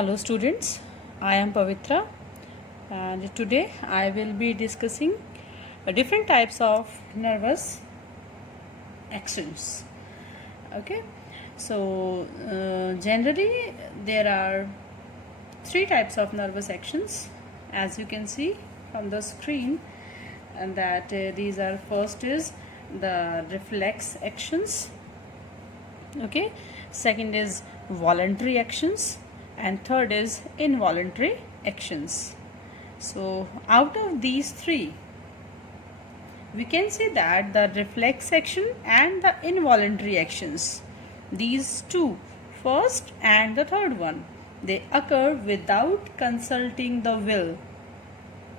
Hello students, I am Pavitra and today I will be discussing different types of nervous actions. Okay, so generally there are three types of nervous actions as you can see from the screen, and that these are: first is the reflex actions, okay, second is voluntary actions, and third is involuntary actions. So out of these three, we can say that the reflex action and the involuntary actions, these two, first and the third one, they occur without consulting the will.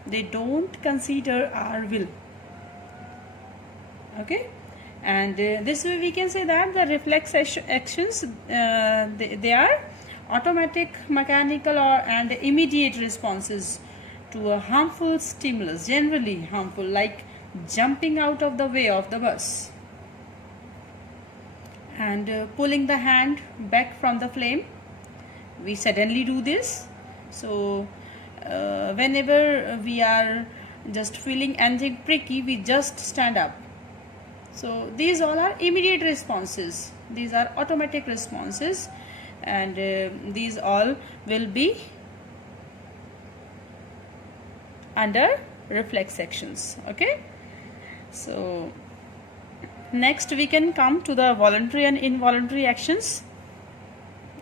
They don't consider our will. Okay, and this way we can say that the reflex actions, they are automatic, mechanical, and immediate responses to a harmful stimulus, generally harmful, like jumping out of the way of the bus and pulling the hand back from the flame. We suddenly do this. So whenever we are just feeling anything pricky, we just stand up. So these all are immediate responses, these are automatic responses, and these all will be under reflex actions. Okay, so next we can come to the voluntary and involuntary actions.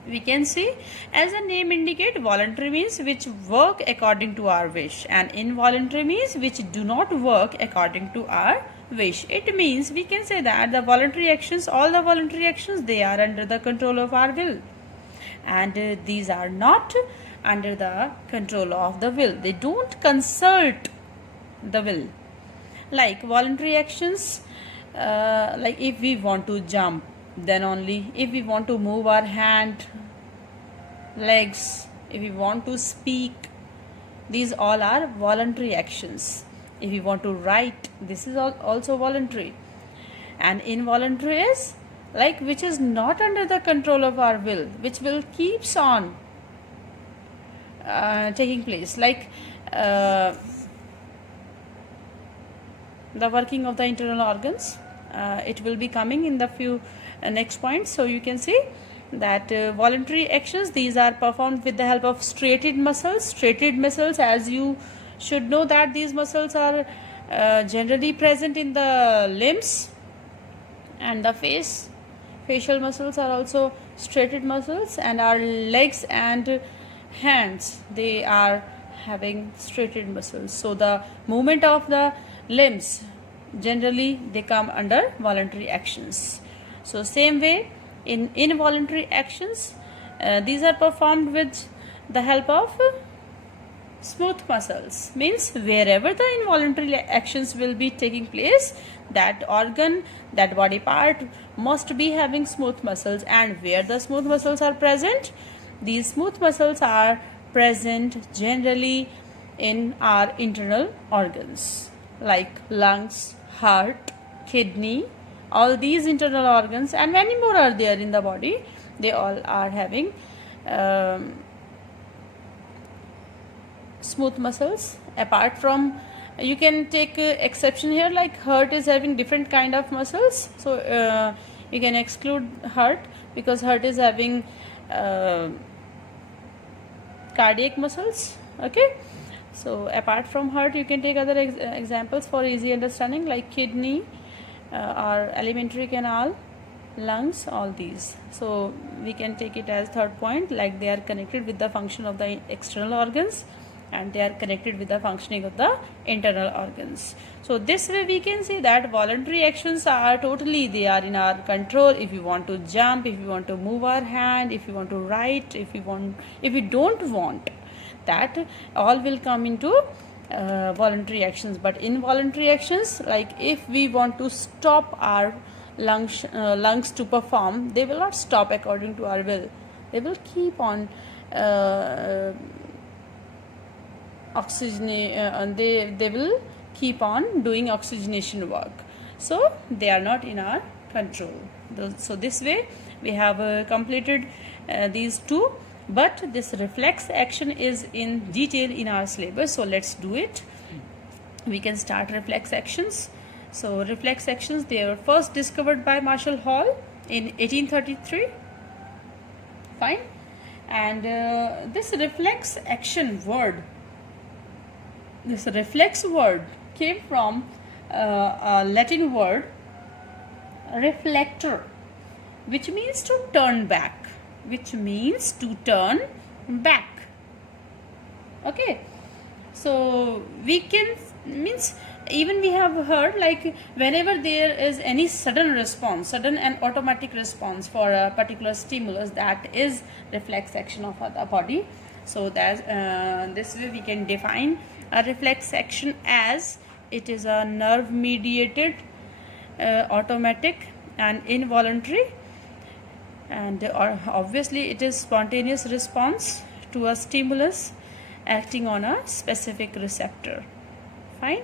We can see, as the name indicate, voluntary means which work according to our wish, and involuntary means which do not work according to our wish. It means we can say that the voluntary actions, all the voluntary actions, they are under the control of our will, and these are not under the control of the will. They don't consult the will. Like voluntary actions, like if we want to jump, then only; if we want to move our hand, legs, if we want to speak, these all are voluntary actions. If we want to write, this is also voluntary. And involuntary is like which is not under the control of our will, which will keeps on taking place, like the working of the internal organs. It will be coming in the few next points. So you can see that voluntary actions, these are performed with the help of striated muscles. Striated muscles, as you should know, that these muscles are generally present in the limbs and the face. Facial muscles are also striated muscles, and our legs and hands, they are having striated muscles. So the movement of the limbs, generally they come under voluntary actions. So same way in involuntary actions, these are performed with the help of smooth muscles. Means wherever the involuntary actions will be taking place, that organ, that body part must be having smooth muscles, and where the smooth muscles are present, these smooth muscles are present generally in our internal organs like lungs, heart, kidney. All these internal organs and many more are there in the body. They all are having smooth muscles. Apart from, you can take exception here, like heart is having different kind of muscles. So you can exclude heart because heart is having cardiac muscles. Okay, so apart from heart, you can take other examples for easy understanding, like kidney, or alimentary canal, lungs, all these. So we can take it as third point, like they are connected with the function of the external organs, and they are connected with the functioning of the internal organs. So this way we can say that voluntary actions are totally, they are in our control. If we want to jump, if we want to move our hand, if we want to write, if we don't want, that all will come into voluntary actions. But involuntary actions, like if we want to stop our lungs to perform, they will not stop according to our will. They will keep on they will keep on doing oxygenation work. So they are not in our control. So this way we have completed these two but this reflex action is in detail in our syllabus, so let's do it. We can start reflex actions. So reflex actions, they were first discovered by Marshall Hall in 1833. Fine. And this reflex action word, this reflex word came from a Latin word reflector, which means to turn back, which means to turn back. Okay, so we can, means even we have heard, like whenever there is any sudden response, sudden and automatic response for a particular stimulus, that is reflex action of the body. So that this way we can define a reflex action as it is a nerve mediated, automatic and involuntary, and obviously it is spontaneous response to a stimulus acting on a specific receptor. Fine.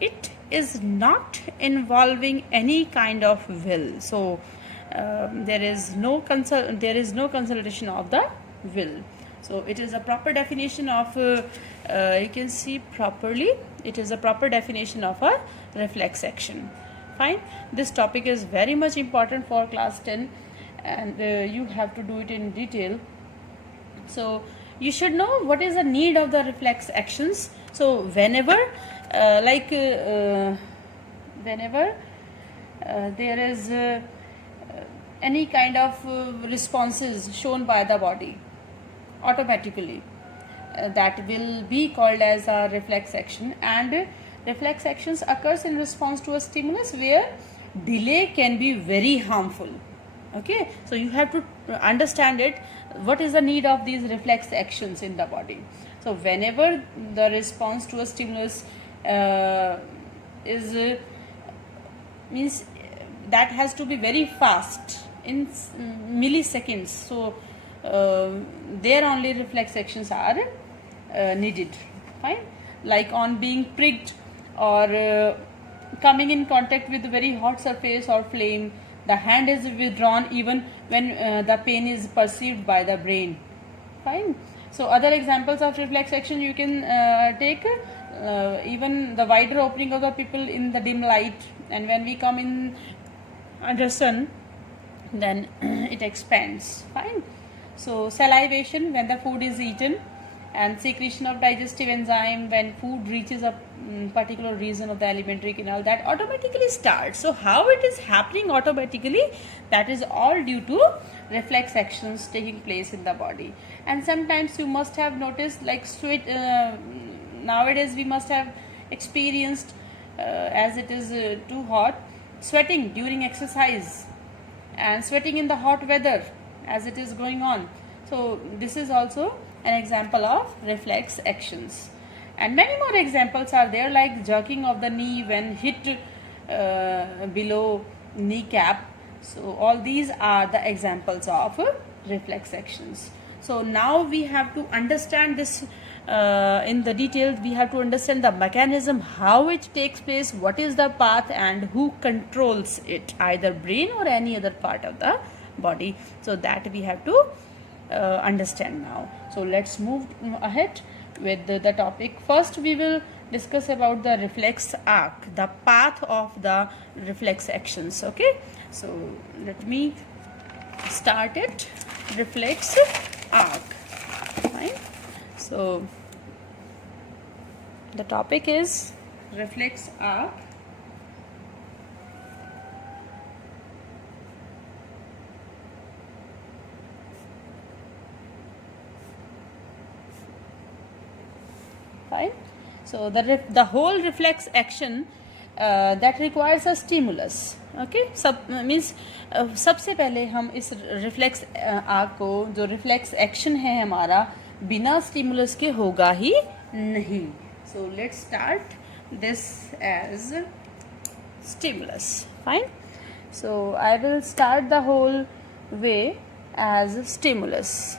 It is not involving any kind of will, so there is no consultation of the will. So it is a proper definition of you can see properly, it is a proper definition of a reflex action. Fine. This topic is very much important for class 10, and you have to do it in detail. So you should know what is the need of the reflex actions. So whenever whenever there is any kind of responses shown by the body automatically, that will be called as a reflex action. And reflex actions occurs in response to a stimulus where delay can be very harmful. Okay, so you have to understand it, what is the need of these reflex actions in the body. So whenever the response to a stimulus is means that has to be very fast in milliseconds, so there only reflex actions are needed. Fine. Like on being pricked or coming in contact with a very hot surface or flame, the hand is withdrawn even when the pain is perceived by the brain. Fine. So other examples of reflex action you can take even the wider opening of the pupil in the dim light, and when we come in under sun, then it expands. Fine. So salivation when the food is eaten, and secretion of digestive enzyme when food reaches a particular region of the alimentary canal, that automatically starts. So how it is happening automatically, that is all due to reflex actions taking place in the body. And sometimes you must have noticed, like sweat, nowadays we must have experienced as it is too hot, sweating during exercise and sweating in the hot weather as it is going on. So this is also an example of reflex actions. And many more examples are there, like jerking of the knee when hit below kneecap. So all these are the examples of reflex actions. So now we have to understand this in the detail. We have to understand the mechanism, how it takes place, what is the path, and who controls it, either brain or any other part of the body. So that we have to understand now. So let's move ahead with the topic. First we will discuss about the reflex arc, the path of the reflex actions. Okay, so let me start it. Reflex arc. Fine. So the topic is reflex arc. Fine. So the whole reflex action that requires a stimulus. Okay, means सबसे पहले हम इस reflex arc को, जो reflex action है हमारा, बिना stimulus के होगा ही नहीं. So let's start this as stimulus. Fine. So I will start the whole way as stimulus.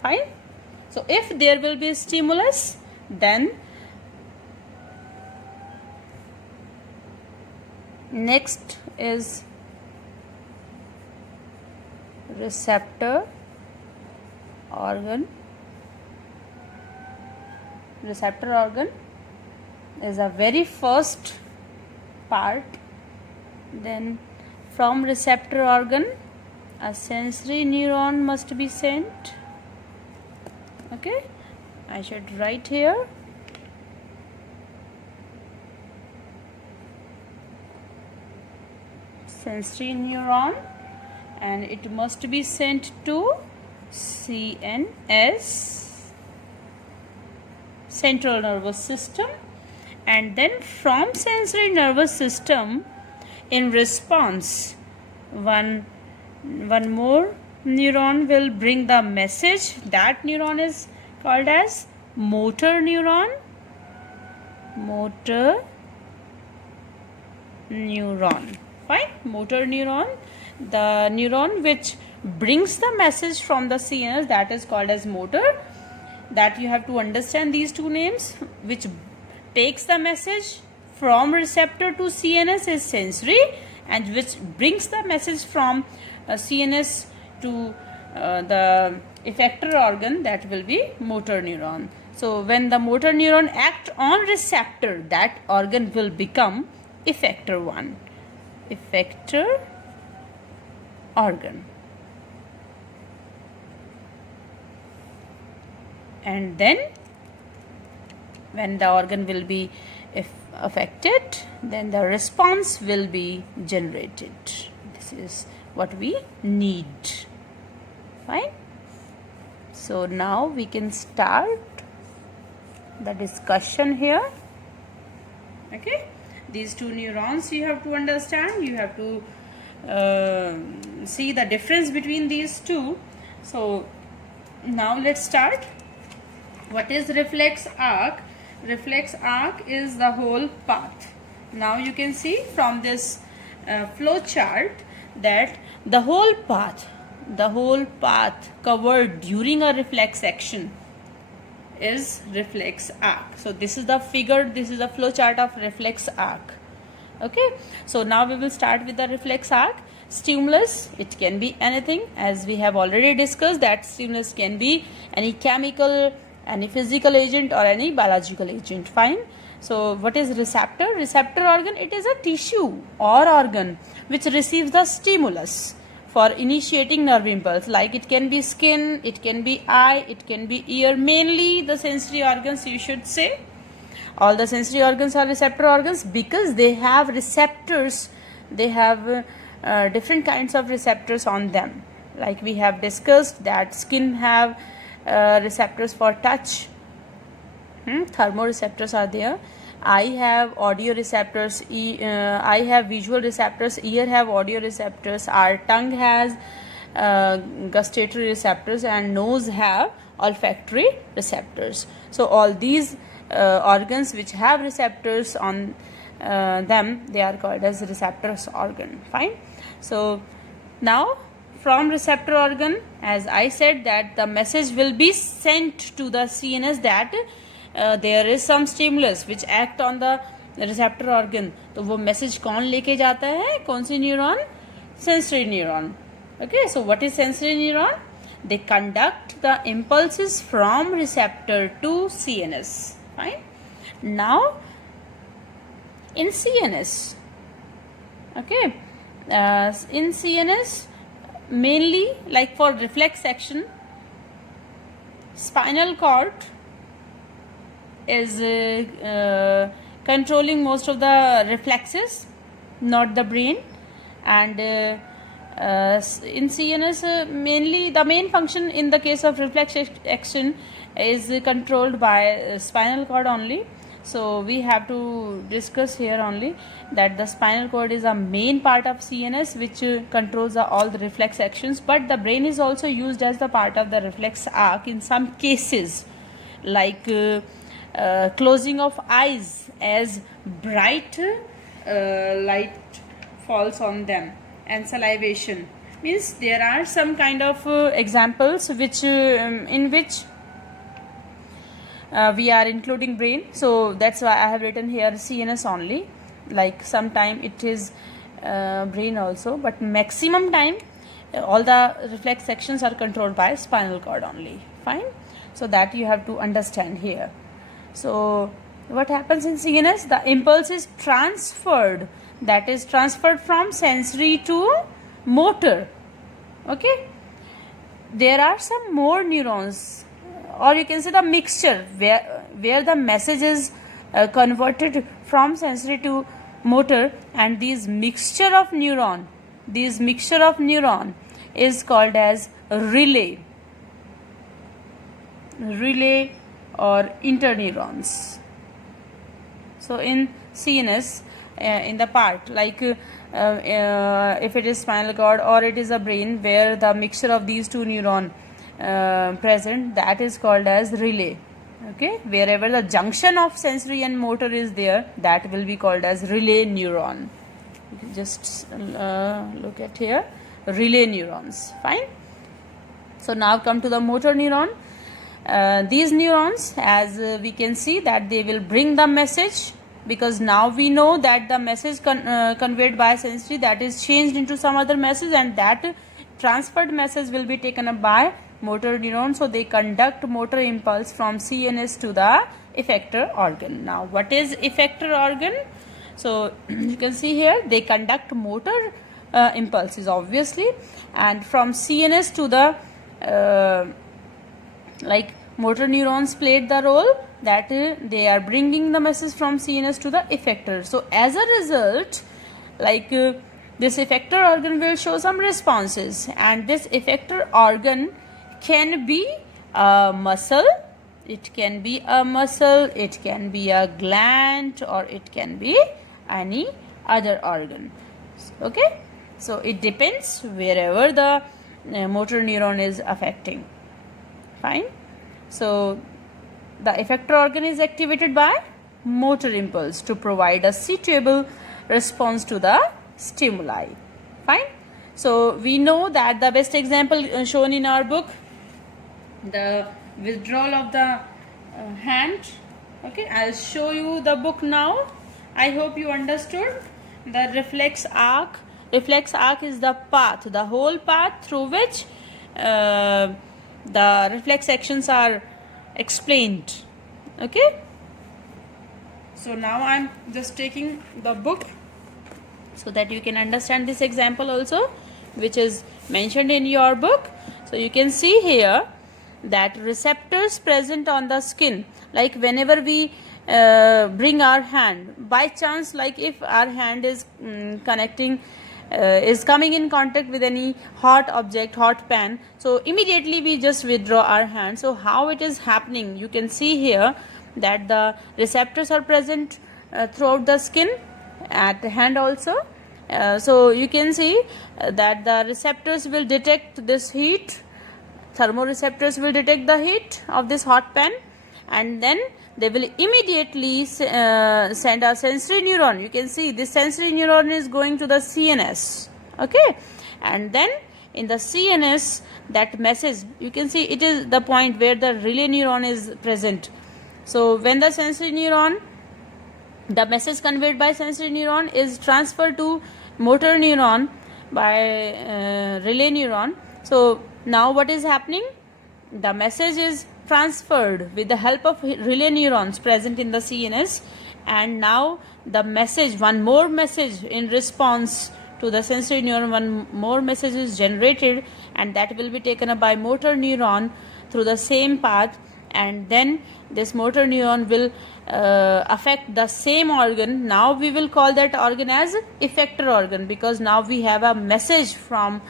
Fine. So if there will be stimulus, then Next is receptor organ. Receptor organ is a very first part. Then from receptor organ a sensory neuron must be sent. Okay, I should write here. Sensory neuron, and it must be sent to CNS, central nervous system, and then from sensory nervous system, in response, one more neuron will bring the message. That neuron is called as motor neuron. Motor neuron. Fine. Motor neuron, the neuron which brings the message from the CNS, that is called as motor. That you have to understand these two names. Which takes the message from receptor to CNS is sensory, and which brings the message from CNS to the effector organ, that will be motor neuron. So when the motor neuron act on receptor, that organ will become effector one. Effector organ. And then when the organ will be affected, then the response will be generated. This is what we need. Fine. So now we can start the discussion here. Okay. These two neurons you have to understand. You have to see the difference between these two. So now let's start. What is reflex arc? Reflex arc is the whole path. Now you can see from this flow chart that the whole path covered during a reflex action is reflex arc. So this is the figure, this is the flow chart of reflex arc. Okay, so now we will start with the reflex arc. Stimulus, it can be anything, as we have already discussed that stimulus can be any chemical, any physical agent, or any biological agent. Fine. So what is receptor? Receptor organ, it is a tissue or organ which receives the stimulus for initiating nerve impulse. Like it can be skin, it can be eye, it can be ear. Mainly the sensory organs, you should say. All the sensory organs are receptor organs because they have receptors. They have different kinds of receptors on them. Like we have discussed that skin have receptors for touch. Thermoreceptors are there. Eye have audio receptors, eye have visual receptors, ear have audio receptors, our tongue has gustatory receptors, and nose have olfactory receptors. So all these organs which have receptors on them, they are called as receptors organ. Fine. So now from receptor organ, as I said, that the message will be sent to the CNS that there is some stimulus which act on the receptor organ. तो वो message कौन लेके जाता है? कौन सी neuron? Sensory neuron. Okay, so what is sensory neuron? They conduct the impulses from receptor to CNS. Fine. Now in CNS, okay, in CNS mainly, like for reflex action, spinal cord is controlling most of the reflexes, not the brain. And in CNS mainly the main function in the case of reflex action is controlled by spinal cord only. So we have to discuss here only that the spinal cord is a main part of CNS which controls all the reflex actions, but the brain is also used as the part of the reflex arc in some cases, like closing of eyes as bright light falls on them, and salivation. Means there are some kind of examples which in which we are including brain. So that's why I have written here CNS only. like sometime it is brain also, but maximum time all the reflex sections are controlled by spinal cord only. Fine. So that you have to understand here. So what happens in CNS? The impulse is transferred, that is transferred from sensory to motor. Okay. There are some more neurons, or you can say the mixture where the message is converted from sensory to motor, and this mixture of neuron is called as relay or interneurons. So in CNS, in the part like if it is spinal cord or it is a brain where the mixture of these two neuron present, that is called as relay. Okay, wherever the junction of sensory and motor is there, that will be called as relay neuron. You can just look at here, relay neurons. Fine. So now come to the motor neuron. These neurons, as we can see, that they will bring the message, because now we know that the message conveyed by sensory, that is changed into some other message, and that transferred message will be taken up by motor neuron. So they conduct motor impulse from CNS to the effector organ. Now what is effector organ? So you can see here they conduct motor impulses obviously, and from CNS to the like motor neurons played the role that they are bringing the message from CNS to the effector. So as a result, like this effector organ will show some responses, and this effector organ can be a muscle, it can be a gland, or it can be any other organ. Okay, so it depends wherever the motor neuron is affecting. Fine. So the effector organ is activated by motor impulse to provide a suitable response to the stimuli. Fine. So we know that the best example shown in our book, the withdrawal of the hand. Okay, I'll show you the book now. I hope you understood. The reflex arc. Reflex arc is the path, the whole path through which the reflex actions are explained. Okay. So now I'm just taking the book so that you can understand this example also, which is mentioned in your book. So you can see here that receptors present on the skin, like whenever we bring our hand, by chance, like if our hand is is coming in contact with any hot object, hot pan, so immediately we just withdraw our hand. So how it is happening, you can see here that the receptors are present throughout the skin, at the hand also. So you can see that the receptors will detect this heat, thermoreceptors will detect the heat of this hot pan, and then they will immediately send a sensory neuron. You can see this sensory neuron is going to the CNS. Okay, and then in the CNS, that message, you can see it is the point where the relay neuron is present. So when the sensory neuron, the message conveyed by sensory neuron is transferred to motor neuron by relay neuron. So now what is happening? The message is transferred with the help of relay neurons present in the CNS, and now the message, one more message in response to the sensory neuron, one more message is generated, and that will be taken up by motor neuron through the same path, and then this motor neuron will affect the same organ. Now we will call that organ as effector organ, because now we have a message from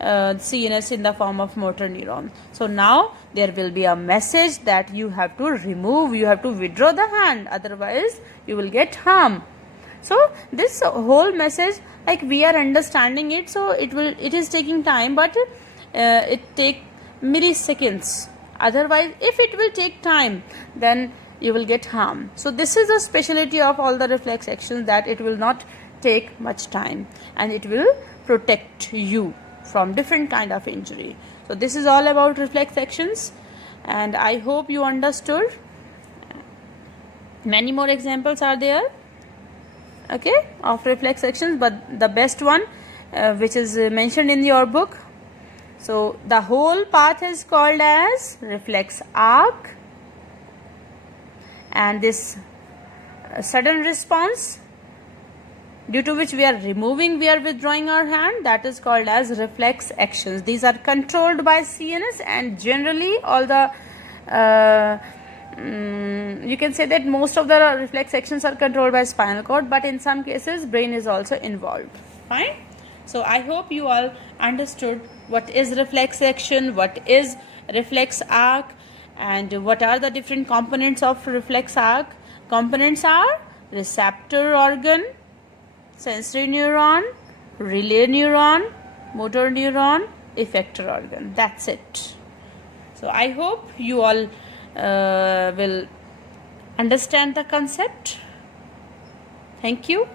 CNS in the form of motor neuron. So now there will be a message that you have to remove, you have to withdraw the hand, otherwise you will get harm. So this whole message, like we are understanding it, so it is taking time, but it take milliseconds. Otherwise, if it will take time, then you will get harm. So this is the specialty of all the reflex actions, that it will not take much time and it will protect you from different kind of injury. So this is all about reflex actions, and I hope you understood. Many more examples are there. okay, of reflex actions, but the best one which is mentioned in your book. So the whole path is called as reflex arc, and this sudden response due to which we are withdrawing our hand, that is called as reflex actions. These are controlled by CNS, and generally all the you can say that most of the reflex actions are controlled by spinal cord, but in some cases brain is also involved. Fine. So I hope you all understood what is reflex action, what is reflex arc, and what are the different components of reflex arc. Components are receptor organ, sensory neuron, relay neuron, motor neuron, effector organ. That's it. So I hope you all will understand the concept. Thank you.